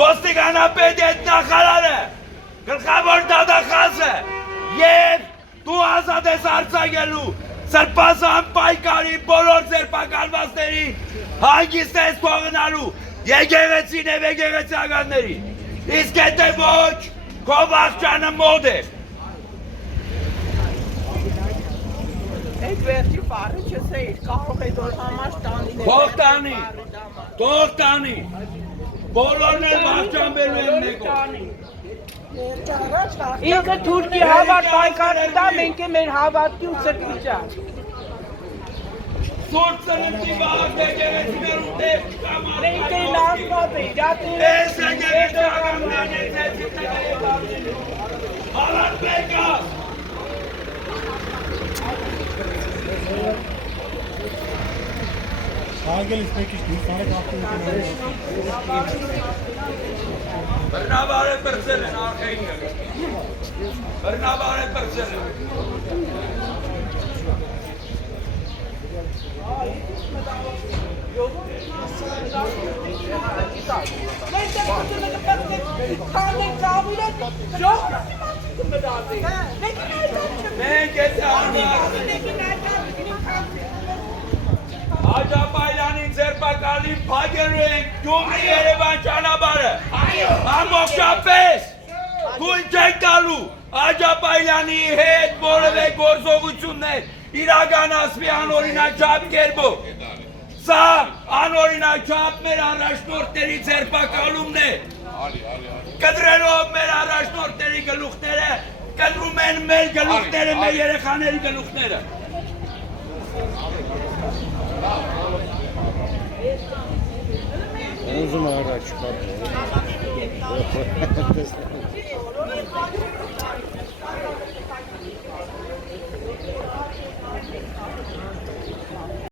Ոստիկանապետը այդ նախարարը, գլխավոր դատախազը և դու ազատ ես արձակելու սրբազան պայքարի բոլոր ձերբակալվածներին հանգիստ ես թողնալու եկեղեցին և եկեղեցիականներին, իսկ եթե ոչ, քո վախճանը մոտ է։ Այդ վերջի պարը չսեիր, կարող է դոր համար տանի։ Թող տանի, բոլորն էլ վախճանվելու են մեկով։ Ինքը թուրքի հավատ պայքարը դա մենք է մեր հավատքի ու սրտիճան։ Սուրբ ծննդի վաղ եկեղեցիներում տեղ չկամար։ Մենք են ասված է, իրատին Ես եկեղեցիականներն են ձեզիքները բարձելու։ Հալատ մեկավ։ Հարգելից մեկիշ դուր սարեք ապտում Բրնավար է պրծել են արխեինը։ Բրնավար է պրծել են։ Մենք ես Աջապայլանին ձերբակալին փակելու ենք Գյումրի Երևան ճանապարհը։ Ամբողջապես թույլ չենք տալու Աջապայլանի հետ որևէ գործողություններ իրականացվի անօրինաչափ կերպով։ Սա անօրինաչափ մեր առաջնորդների ձերբակալումն է։ Կտրելով մեր առաջնորդների գլուխները, կտրում են մեր գլուխները, մեր երեխաների գլուխները։ Ուզում առաջ կապ։